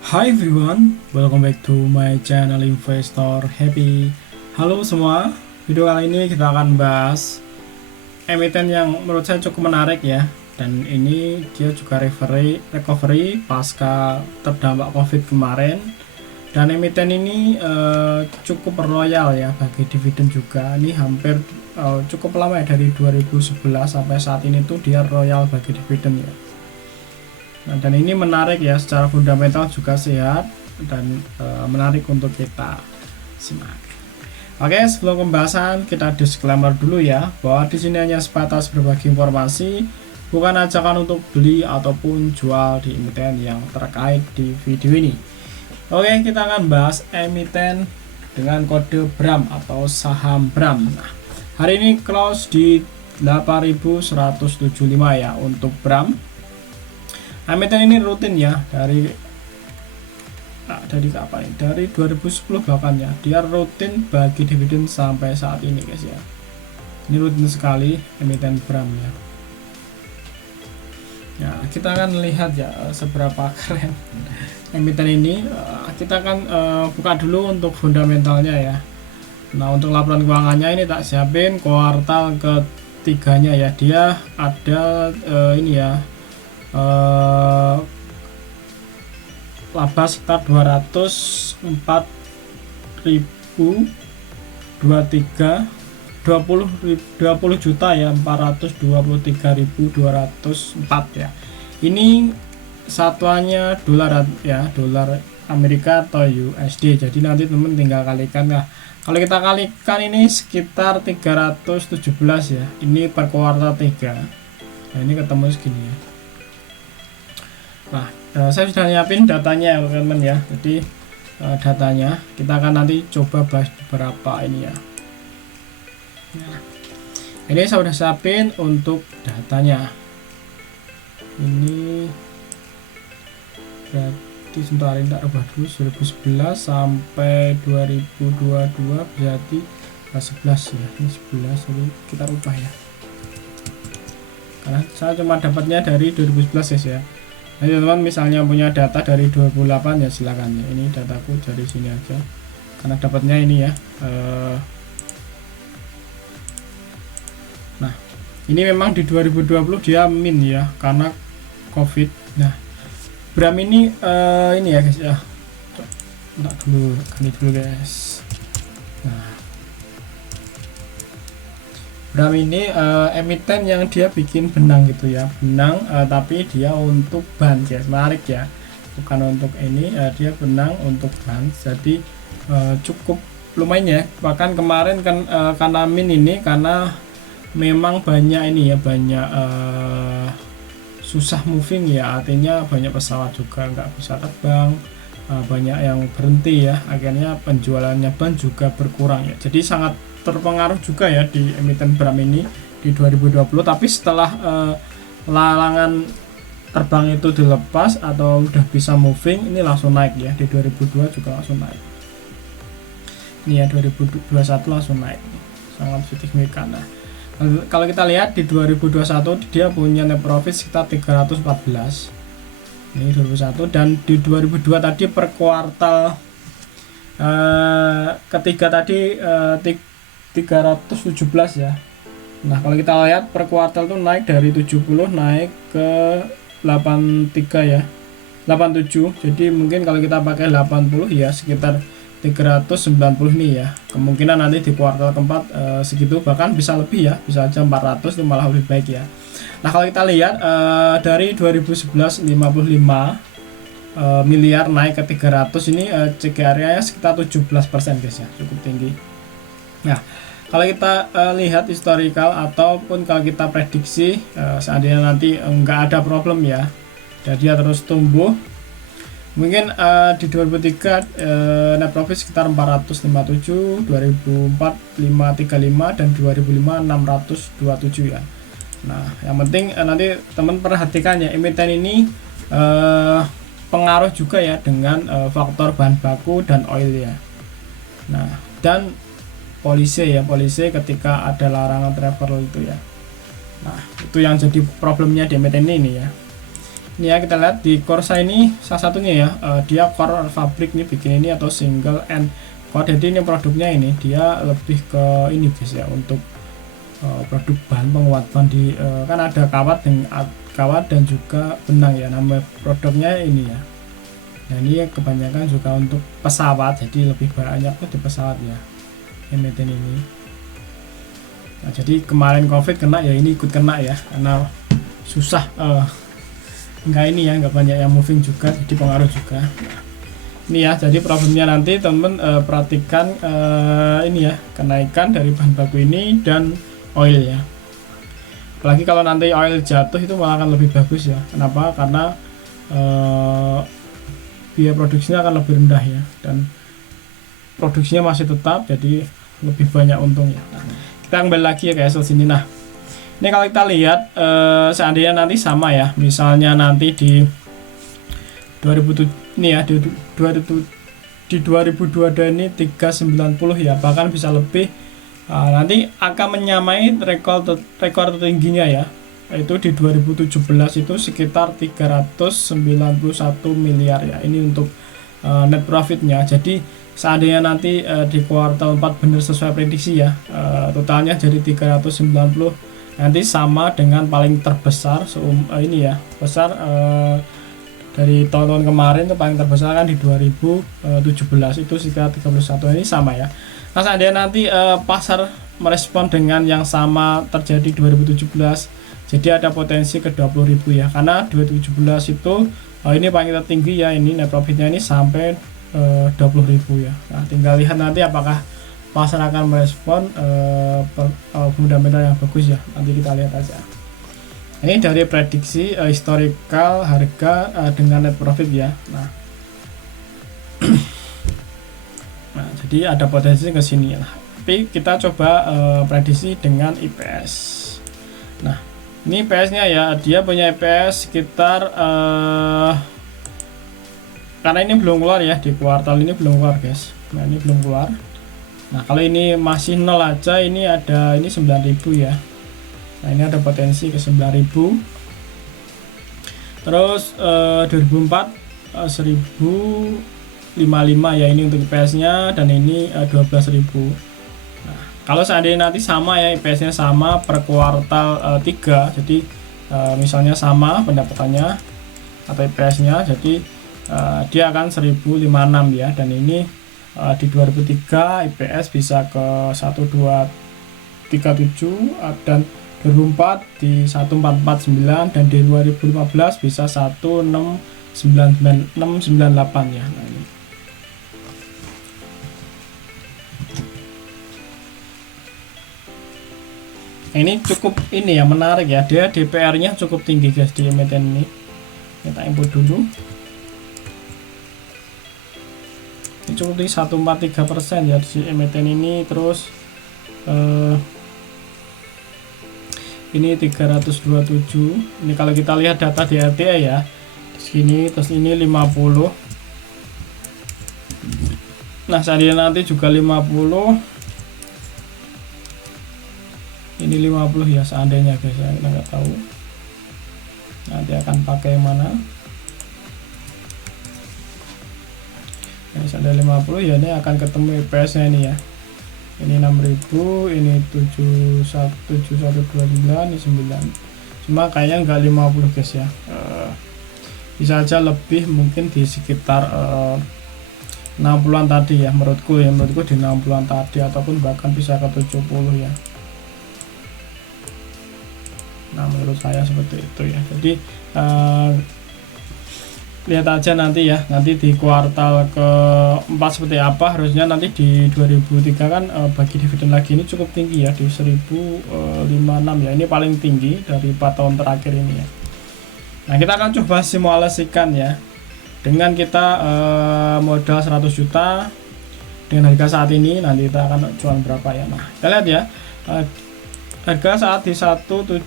Hi everyone, welcome back to my channel Investor Happy. Halo semua, video kali ini kita akan bahas emiten yang menurut saya cukup menarik ya. Dan ini dia juga recovery pasca terdampak COVID kemarin. Dan emiten ini cukup royal ya bagi dividen juga. Ini hampir cukup lama ya, dari 2011 sampai saat ini tuh dia royal bagi dividen ya. Nah, dan ini menarik ya, secara fundamental juga sehat dan menarik untuk kita simak. Oke, sebelum pembahasan kita disclaimer dulu ya, bahwa di sini hanya sebatas berbagi informasi, bukan ajakan untuk beli ataupun jual di emiten yang terkait di video ini. Oke, kita akan bahas emiten dengan kode BRAM atau saham BRAM. Nah, hari ini close di 8.175 ya untuk BRAM. Emiten ini rutin ya dari kapan? Dari 2010 bahkan ya. Dia rutin bagi dividen sampai saat ini guys ya. Ini rutin sekali emiten BRAM ya. Ya, kita akan lihat ya seberapa keren emiten ini. Kita akan buka dulu untuk fundamentalnya ya. Nah, untuk laporan keuangannya ini tak siapin kuartal ketiganya ya. Dia ada ini ya, laba sekitar 20 juta ya, 423.204 ya. Ini satuannya dolar ya, dolar Amerika atau USD. Jadi nanti teman tinggal kalikan ya. Kalau kita kalikan ini sekitar 317 ya. Ini per kuartal 3. Nah, ini ketemu segini ya. Nah, saya sudah nyiapin datanya ya teman-teman ya. Jadi datanya kita akan nanti coba bahas beberapa ini ya. Nah, ini saya sudah siapin untuk datanya. Ini berarti sebentar, ini tak rubah dulu, 2011 sampai 2022 berarti 11 ya. Ini 11, jadi kita rubah ya. Karena saya cuma dapatnya dari 2011 ya. Nah, teman-teman misalnya punya data dari 28 ya silakan ya. Ini dataku dari sini aja. Karena dapatnya ini ya. Nah, ini memang di 2020 dia min ya karena COVID. Nah, BRAM ini ya guys ya. Entar dulu, ganti dulu guys. Nah, BRAM ini emiten yang dia bikin benang gitu ya, benang tapi dia untuk ban ya, menarik ya, bukan untuk ini, dia benang untuk ban, jadi cukup lumayan ya. Bahkan kemarin kan karena min ini karena memang banyak ini ya, banyak susah moving ya, artinya banyak pesawat juga nggak bisa terbang, banyak yang berhenti ya, akhirnya penjualannya ban juga berkurang ya, jadi sangat terpengaruh juga ya di emiten BRAM ini di 2020. Tapi setelah larangan terbang itu dilepas atau udah bisa moving, ini langsung naik ya. Di 2002 juga langsung naik. Ini ya 2021 langsung naik, sangat signifikan. Nah, kalau kita lihat di 2021 dia punya net profit sekitar 314. Ini 2021, dan di 2002 tadi per kuartal ketiga tadi 317 ya. Nah, kalau kita lihat per kuartal tuh naik dari 70 naik ke 83 ya. 87. Jadi mungkin kalau kita pakai 80 ya sekitar 390 nih ya. Kemungkinan nanti di kuartal keempat segitu, bahkan bisa lebih ya, bisa aja 400 itu malah lebih baik ya. Nah, kalau kita lihat dari 2011 55 miliar naik ke 300, ini CAGR-nya sekitar 17% guys ya, cukup tinggi. Nah, kalau kita lihat historical ataupun kalau kita prediksi seandainya nanti nggak ada problem ya, dan dia terus tumbuh, mungkin di 2003 net profit sekitar 457, 2004 535, dan 2005 627 ya. Nah, yang penting nanti teman perhatikan ya, emiten ini pengaruh juga ya dengan faktor bahan baku dan oil ya. Nah, dan polisi ketika ada larangan travel itu ya. Nah, itu yang jadi problemnya di emiten ini ya. Ini ya, kita lihat di Corsa ini salah satunya ya, dia core fabrik nih bikin ini atau single end core. Jadi ini produknya ini dia lebih ke ini guys ya, untuk produk bahan penguat ban di kan ada kawat dan juga benang ya, nama produknya ini ya. Nah ini kebanyakan juga untuk pesawat, jadi lebih banyak di pesawat ya emiten ini. Nah jadi kemarin covid kena ya, ini ikut kena ya, karena susah enggak ini ya, enggak banyak yang moving juga, jadi pengaruh juga. Nah, ini ya, jadi problemnya nanti teman-teman perhatikan ini ya, kenaikan dari bahan baku ini dan oil ya. Apalagi kalau nanti oil jatuh itu malah akan lebih bagus ya. Kenapa? Karena biaya produksinya akan lebih rendah ya, dan produksinya masih tetap, jadi lebih banyak untungnya. Nah, kita kembali lagi ya guys ke sini. Nah ini kalau kita lihat seandainya nanti sama ya, misalnya nanti di 2007 ini ya, di 2022 ini 390 ya, bahkan bisa lebih. Nanti akan menyamai rekor tertingginya ya, yaitu di 2017 itu sekitar 391 miliar ya, ini untuk net profitnya. Jadi seandainya nanti di kuartal 4 benar sesuai prediksi ya, totalnya jadi 390, nanti sama dengan paling terbesar ini ya, besar dari tahun-tahun kemarin itu paling terbesar kan di 2017 itu sekitar 31, ini sama ya. Nah seandainya nanti pasar merespon dengan yang sama terjadi 2017, jadi ada potensi ke 20.000 ya, karena 2017 itu ini paling tertinggi ya, ini net profitnya ini sampai 20.000 ya. Nah tinggal lihat nanti apakah pasar akan merespon fundamental yang bagus ya, nanti kita lihat aja. Ini dari prediksi historical harga dengan net profit ya. Nah jadi ada potensi ke sini ya. Tapi kita coba prediksi dengan IPS. Nah ini IPS nya ya, dia punya IPS sekitar karena ini belum keluar ya, di kuartal ini belum keluar guys. Nah ini belum keluar. Nah kalau ini masih 0 aja, ini ada ini 9.000 ya. Nah ini ada potensi ke 9.000. Terus 2004 1055 ya, ini untuk IPS nya, dan ini 12.000. Nah kalau seandainya nanti sama ya, IPS nya sama per kuartal 3, jadi misalnya sama pendapatannya atau IPS nya, jadi dia akan 1056 ya, dan ini di 2003 IPS bisa ke 1237, dan 2004 di 1449, dan di 2015 bisa 1698 ya. Nah ini cukup ini ya, menarik ya, dia DPR nya cukup tinggi guys di emiten ini. Kita input dulu. Cukup tinggi 143% ya di emiten ini. Terus ini 327. Ini kalau kita lihat data di RTA ya, di sini. Terus ini 50. Nah seandainya nanti juga 50, ini 50 ya seandainya guys ya, kita nggak tahu nanti akan pakai yang mana. Nah, seandainya 50 ya, ini akan ketemu IPS nya ini ya, ini 6.000, ini 7129, ini 9. Cuma kayaknya nggak 50 guys ya, bisa aja lebih, mungkin di sekitar 60-an tadi ya, menurutku di 60-an tadi, ataupun bahkan bisa ke 70 ya. Nah menurut saya seperti itu ya. Jadi lihat aja nanti ya, nanti di kuartal keempat seperti apa. Harusnya nanti di 2003 kan bagi dividen lagi, ini cukup tinggi ya, di 1056 ya, ini paling tinggi dari 4 tahun terakhir ini ya. Nah kita akan coba simulasikan ya, dengan kita modal 100 juta dengan harga saat ini, nanti kita akan jual berapa ya. Nah kita lihat ya, harga saat di 175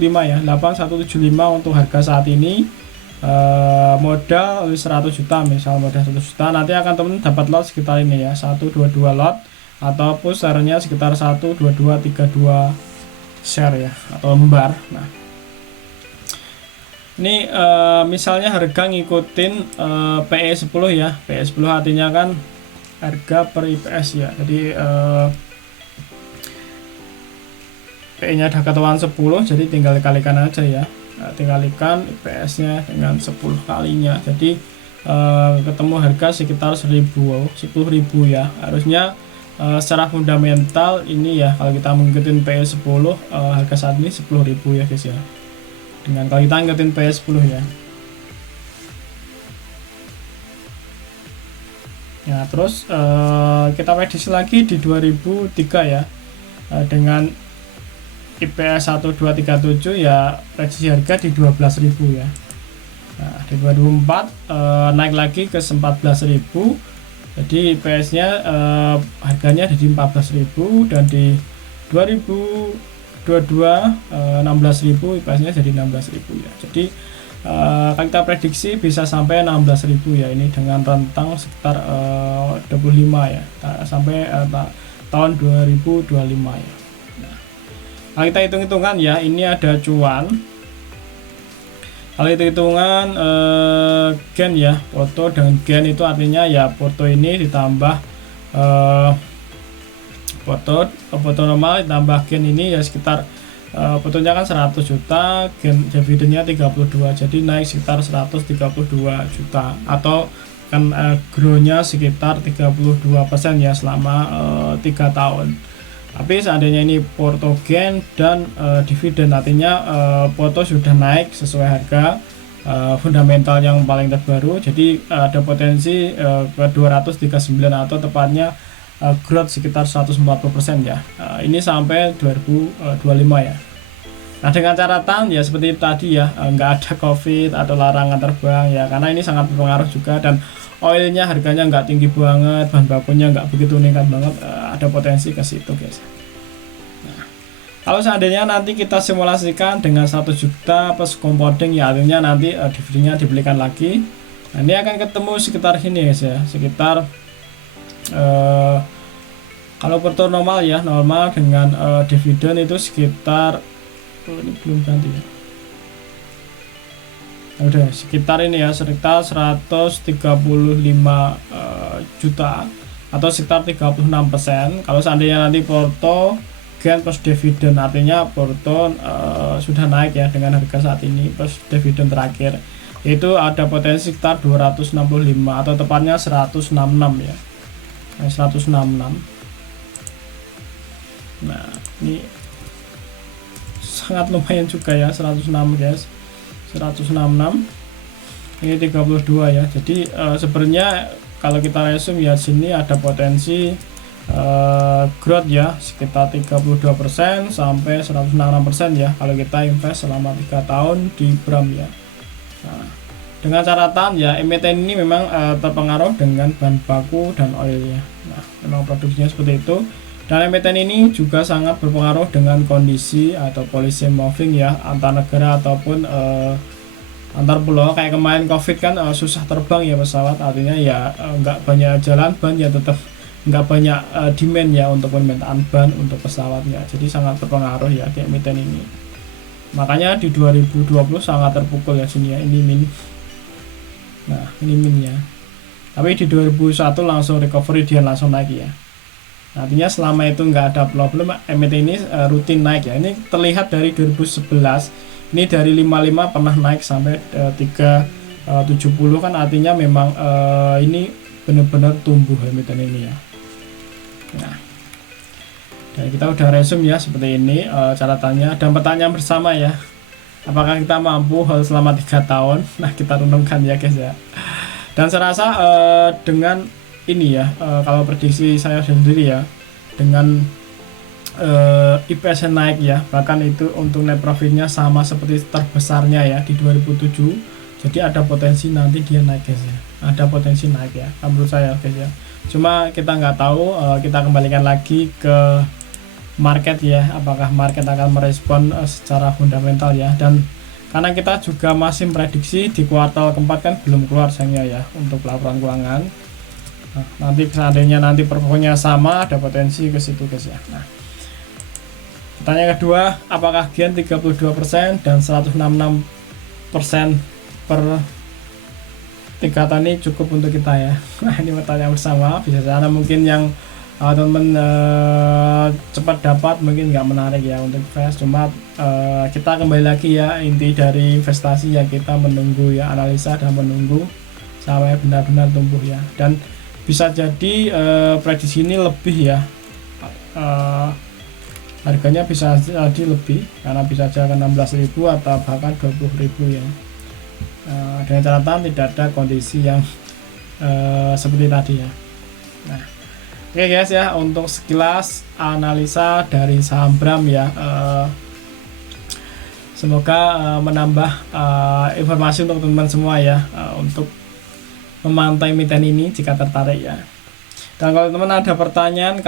ya, 8175 untuk harga saat ini. Modal 100 juta, misal modal 100 juta, nanti akan teman dapat lot sekitar ini ya, 122 lot, ataupun share-nya sekitar 12232 share ya, atau lembar. Nah Ini misalnya harga ngikutin PE10 ya. PE10 artinya kan harga per IPS ya. Jadi PE-nya ada ketahuan 10, jadi tinggal dikalikan aja ya. Tinggal kalikan IPS-nya dengan 10 kalinya. Jadi ketemu harga sekitar 10.000 ya. Harusnya secara fundamental ini ya, kalau kita mengikuti PE10 harga saat ini 10.000 ya guys ya. Dengan kalau kita ngikutin PE10 ya. Ya terus kita prediksi lagi di 2003 ya, dengan IPS 1237 ya, prediksi harga di 12.000 ya. Nah, di 2004 naik lagi ke 14.000, jadi IPS nya harganya di 14.000, dan di 2022 16.000, IPS nya jadi 16.000 ya. Jadi kita prediksi bisa sampai 16.000 ya, ini dengan rentang sekitar 25 ya, sampai tahun 2025 ya. Nah, kita hitung-hitungan ya, ini ada cuan. Kalau hitung-hitungan gen ya, foto dengan gen itu artinya ya foto ini ditambah foto normal ditambah gen ini ya, sekitar fotonya kan 100 juta, gen dividennya 32, jadi naik sekitar 132 juta, atau kan grow-nya sekitar 32% ya selama 3 tahun. Tapi seandainya ini porto gen dan dividen, artinya porto sudah naik sesuai harga fundamental yang paling terbaru, jadi ada potensi ke 239, atau tepatnya growth sekitar 140% ya. Ini sampai 2025 ya. Nah, dengan catatan ya seperti tadi ya, nggak ada COVID atau larangan terbang ya, karena ini sangat berpengaruh juga, dan oilnya harganya nggak tinggi banget, bahan bakunya nggak begitu meningkat banget, ada potensi ke situ guys. Nah, kalau seandainya nanti kita simulasikan dengan 1 juta plus compounding ya, artinya nanti dividennya dibelikan lagi. Nah, ini akan ketemu sekitar ini guys ya, sekitar kalau porto normal ya, normal dengan dividen itu sekitar ini belum ganti ya. Udah sekitar ini ya, sekitar 135 juta atau sekitar 36%. Kalau seandainya nanti porto gen plus dividen, artinya porto sudah naik ya dengan harga saat ini plus dividen terakhir, itu ada potensi sekitar 265 atau tepatnya 166 ya. 166. Nah, ini sangat lumayan juga ya, 106 guys, 166 ini 32 ya. Jadi sebenarnya kalau kita resume ya, sini ada potensi growth ya sekitar 32% sampai 166% ya kalau kita invest selama 3 tahun di Bram ya. Nah, dengan catatan ya, emiten ini memang terpengaruh dengan bahan baku dan oilnya. Nah, memang produksinya seperti itu. Dan emiten ini juga sangat berpengaruh dengan kondisi atau policy moving ya, antar negara ataupun antar pulau. Kayak kemarin COVID kan susah terbang ya pesawat, artinya ya nggak banyak jalan ban ya, tetap nggak banyak demand ya untuk permintaan ban untuk pesawatnya. Jadi sangat berpengaruh ya di emiten ini. Makanya di 2020 sangat terpukul ya sini ya, ini min. Nah, ini min ya. Tapi di 2001 langsung recovery, dia langsung naik ya. Artinya selama itu nggak ada problem, emiten ini rutin naik ya. Ini terlihat dari 2011, ini dari 55 pernah naik sampai 370 kan, artinya memang ini benar-benar tumbuh emiten ini ya. Nah, dan kita udah resume ya seperti ini catatannya, dan pertanyaan bersama ya, apakah kita mampu selama 3 tahun? Nah, kita renungkan ya guys ya. Dan saya rasa dengan ini ya, kalau prediksi saya sendiri ya, dengan IPS naik ya, bahkan itu untuk net profitnya sama seperti terbesarnya ya di 2007, jadi ada potensi nanti dia naik guys ya, ada potensi naik ya menurut saya guys ya. Cuma kita nggak tahu, kita kembalikan lagi ke market ya, apakah market akan merespon secara fundamental ya. Dan karena kita juga masih prediksi di kuartal keempat kan belum keluar sayangnya ya untuk laporan keuangan. Nah, nanti seandainya nanti performanya sama, ada potensi ke situ guys ya. Nah, pertanyaan kedua, apakah gen 32% dan 166% per 3 tahun ini cukup untuk kita ya. Nah, ini pertanyaan bersama, bisa sana mungkin yang teman-teman cepat dapat mungkin nggak menarik ya untuk invest, cuma kita kembali lagi ya, inti dari investasi ya kita menunggu ya, analisa dan menunggu sampai benar-benar tumbuh ya. Dan bisa jadi prediksi ini lebih ya, harganya bisa jadi lebih karena bisa jadi 16.000 atau bahkan 20.000 ya. Dengan catatan tidak ada kondisi yang seperti tadi ya. Nah, oke guys ya, untuk sekilas analisa dari saham Bram ya, semoga menambah informasi untuk teman-teman semua ya, untuk memantau emiten ini jika tertarik ya. Dan kalau teman-teman ada pertanyaan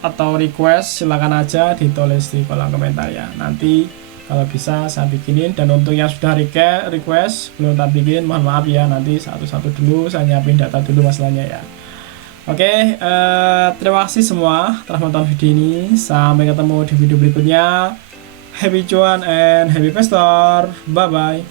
atau request, silakan aja ditulis di kolom komentar ya. Nanti kalau bisa saya bikinin, dan untuk yang sudah request belum tak bikin, mohon maaf ya, nanti satu-satu dulu saya nyiapin data dulu masalahnya ya. Oke, terima kasih semua telah menonton video ini. Sampai ketemu di video berikutnya. Happy cuan and happy investor. Bye bye.